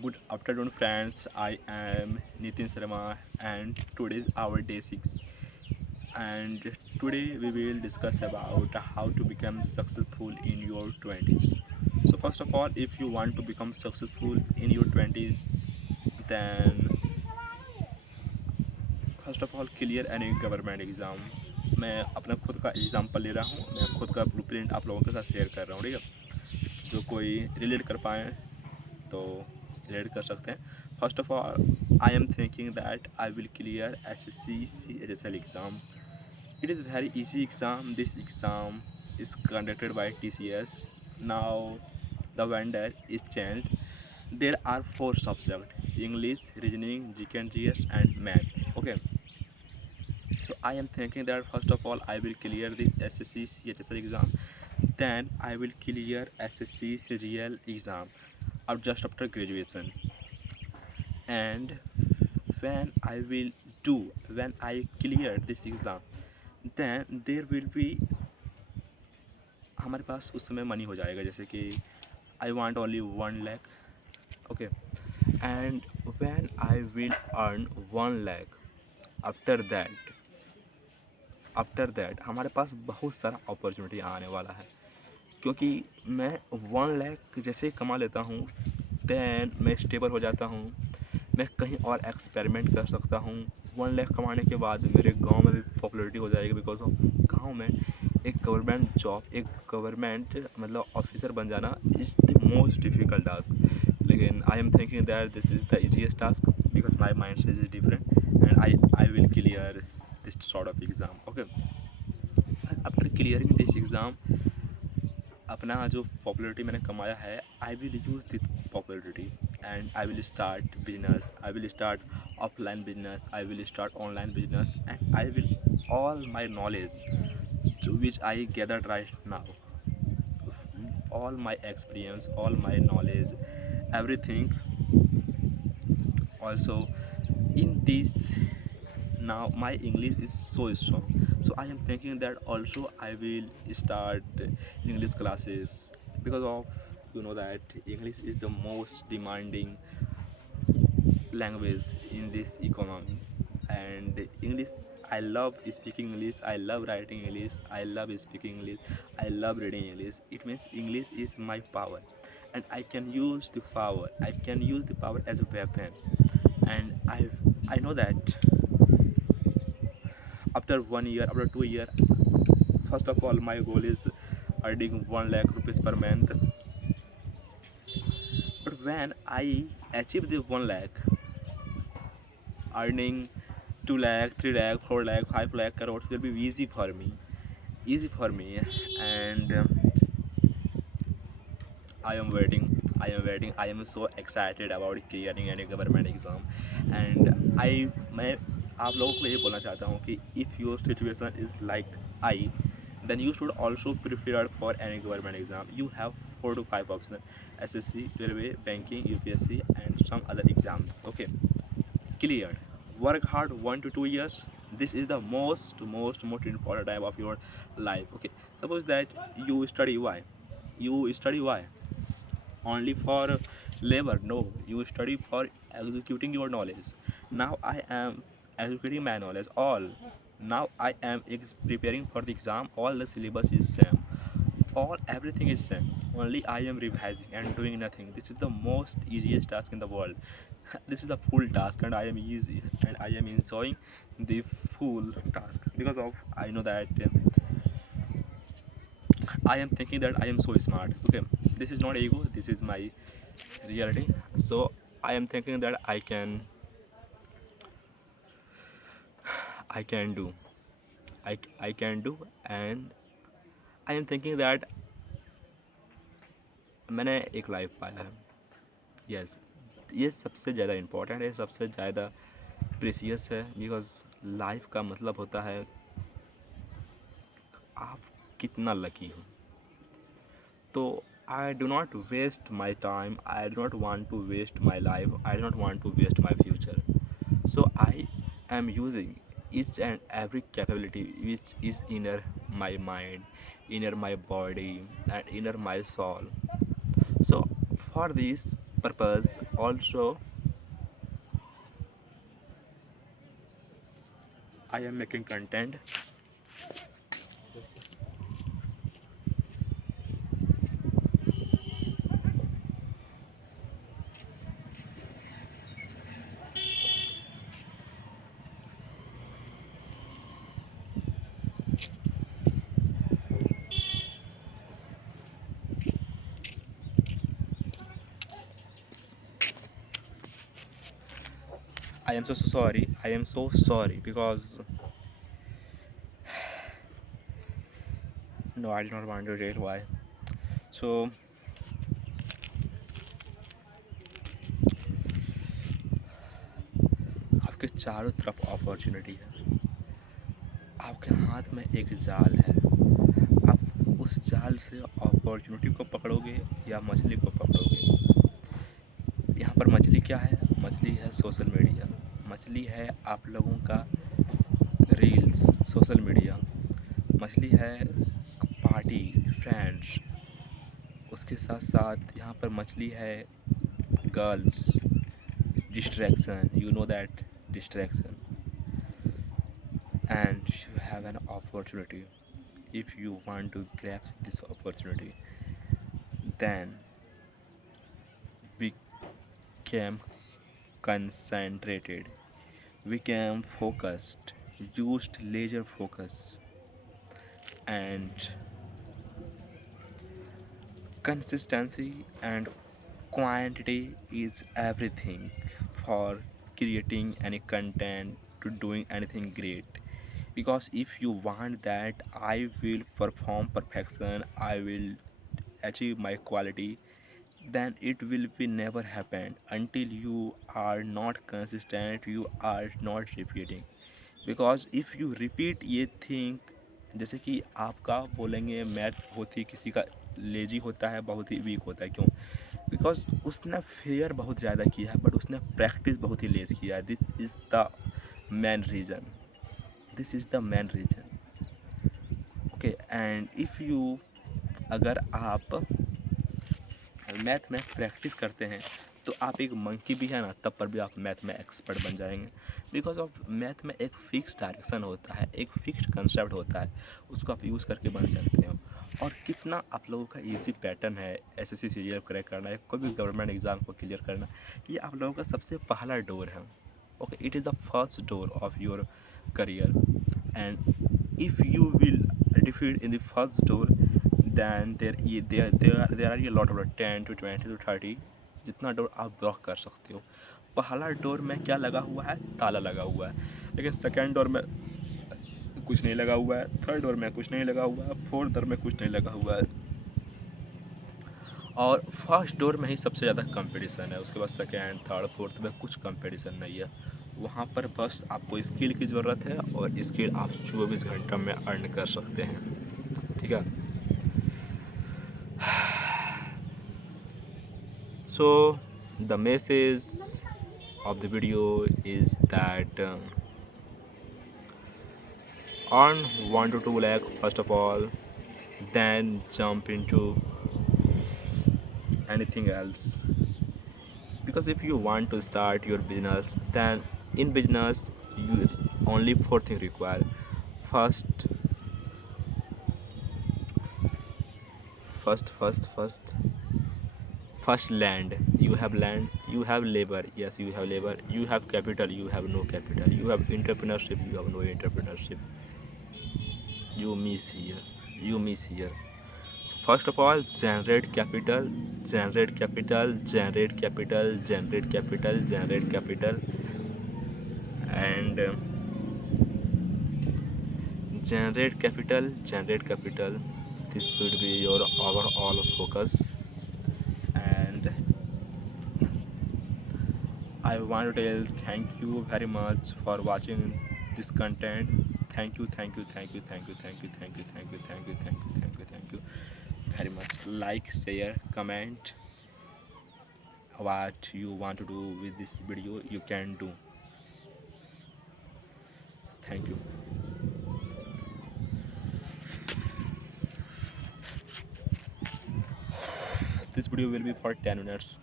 Good afternoon, friends. I am Nitin Sharma, and today is our day 6. And today we will discuss about how to become successful in your 20s. So, first of all, if you want to become successful in your 20s, then first of all clear any government exam. मैं अपना खुद का example ले रहा हूँ, मैं खुद का ब्लूप्रिंट आप लोगों के साथ शेयर कर रहा हूँ, ठीक है। जो कोई रिलेट कर पाए तो रिलेट कर सकते हैं। First of all I am thinking that I will clear SSC CHSL exam. It is very easy exam. This exam is conducted by TCS. Now the vendor is changed. There are four subjects: English, reasoning, GK and GS, and math. Okay, so I am thinking that first of all I will clear this SSC CHSL exam, then I will clear SSC CGL exam just after graduation. And when I will when I clear this exam, then there will be हमारे पास उस समय money हो जाएगा, जैसे कि I want only 1 lakh. Okay, and when I will earn 1 lakh, after that हमारे पास बहुत सारा अपॉर्चुनिटी आने वाला है, क्योंकि मैं 1 लाख जैसे कमा लेता हूँ, दैन मैं स्टेबल हो जाता हूँ, मैं कहीं और एक्सपेरिमेंट कर सकता हूँ। 1 लाख कमाने के बाद मेरे गांव में भी पॉपुलरिटी हो जाएगी, बिकॉज ऑफ गांव में एक गवर्नमेंट जॉब, एक गवर्नमेंट मतलब ऑफिसर बन जाना is the most difficult task. लेकिन I am thinking that this is the easiest task because my mind set is different and I will clear this sort of exam. Okay, after clearing this exam, अपना जो popularity मैंने कमाया है, I will use this popularity and I will start business, I will start offline business, I will start online business, and I will all my knowledge to which I gathered right now, all my experience, all my knowledge, everything. Also, in this, now my English is so strong, so I am thinking that also I will start English classes, because of that English is the most demanding language in this economy. And English, I love speaking English, I love writing English, I love speaking English, I love reading English. It means English is my power, and I can use the power, as a weapon. And I know that after 1 year, after 2 year, first of all my goal is earning 1 lakh rupees per month. But when I achieve the 1 lakh, earning 2 lakh, 3 lakh, 4 lakh, 5 lakh crores will be easy for me, and I am waiting, I am so excited about clearing any government exam. And मैं आप लोगों को ये बोलना चाहता हूँ कि if your situation is like I, then you should also prepare for any government exam. You have 4 to 5 options: SSC, railway, banking, UPSC, and some other exams. Okay, cleared. Work hard 1 to 2 years. This is the most important time of your life. Okay, suppose that you study. Why you study? Why only for labor? No, you study for executing your knowledge. Now I am executing my knowledge all. Now I am preparing for the exam. All the syllabus is same, all everything is same, only I am revising and doing nothing. This is the most easiest task in the world. This is the full task, and I am easy, and I am enjoying the full task, because of I know that I am thinking that I am so smart. Okay, this is not ego, this is my reality. So I am thinking that I can do, I can do. And I am thinking that मैंने एक life पाया है। Yes, ये सबसे ज़्यादा important है, सबसे ज़्यादा प्रीसियस है, बिकॉज लाइफ का मतलब होता है आप कितना लकी हो। तो I do not waste my time, I do not want to waste my life, I do not want to waste my future. So I am using each and every capability which is inner my mind, inner my body, and inner my soul. So for this, purpose. Also, I am making content. I am so sorry. I am so sorry because no, I did not want to tell why. So आपके चारों तरफ opportunity है, आपके हाथ में एक जाल है, आप उस जाल से अपॉर्चुनिटी को पकड़ोगे या मछली को पकड़ोगे। यहाँ पर मछली क्या है? मछली है सोशल मीडिया, मछली है आप लोगों का रील्स सोशल मीडिया, मछली है पार्टी फ्रेंड्स, उसके साथ साथ यहाँ पर मछली है girls, distraction, you know that distraction, and you have an opportunity. If you want to grasp this opportunity, then become concentrated, become focused, used laser focus, and consistency and quantity is everything for creating any content to doing anything great. Because if you want that I will perform perfection, I will achieve my quality, then it will be never happen until you are not consistent, you are not repeating. Because if you repeat ये thing, जैसे कि आपका बोलेंगे math होती किसी का lazy होता है, बहुत ही वीक होता है, क्यों? बिकॉज उसने फेयर बहुत ज़्यादा किया है बट उसने प्रैक्टिस बहुत ही लेस किया है। This is the main reason, this is the main reason. Okay, and if you, अगर आप मैथ में प्रैक्टिस करते हैं तो आप एक मंकी भी है ना, तब पर भी आप मैथ में एक्सपर्ट बन जाएंगे। बिकॉज ऑफ मैथ में एक फिक्स डायरेक्शन होता है, एक फिक्स्ड कंसेप्ट होता है, उसको आप यूज़ करके बन सकते हो। और कितना आप लोगों का इजी पैटर्न है एसएससी सीजीएल क्रैक करना या कोई भी गवर्नमेंट एग्ज़ाम को क्लियर करना, ये आप लोगों का सबसे पहला डोर है। Okay, it is the first door of your career, and if you will defeat in the first door, then there are a lot of 10 to 20 to 30 जितना डोर आप ब्लॉक कर सकते हो। पहला डोर में क्या लगा हुआ है? ताला लगा हुआ है। लेकिन सेकेंड डोर में कुछ नहीं लगा हुआ है, थर्ड डोर में कुछ नहीं लगा हुआ है, फोर्थ डोर में कुछ नहीं लगा हुआ है, और फर्स्ट डोर में ही सबसे ज़्यादा कंपटीशन है। उसके बाद सेकेंड थर्ड फोर्थ में कुछ कंपटीशन नहीं है। वहाँ पर बस आपको स्किल की ज़रूरत है और स्किल आप 24 घंटों में अर्न कर सकते हैं। ठीक है। So the message of the video is that earn 1 to 2 lakh first of all, then jump into anything else. Because if you want to start your business, then in business you only 4 things required. First, first land. You have land, you have labor, yes you have labor, you have capital, you have no capital, you have entrepreneurship, you have no entrepreneurship, you miss here, you miss here. So first of all, generate capital, generate capital, generate capital, generate capital, generate capital, and generate capital, generate capital. This should be your overall focus. And I want to tell thank you very much for watching this content. Thank you, thank you, thank you, thank you, thank you, thank you, thank you, thank you, thank you, thank you, thank you very much. Like, share, comment what you want to do with this video, you can do. Thank you. This video will be for 10 minutes.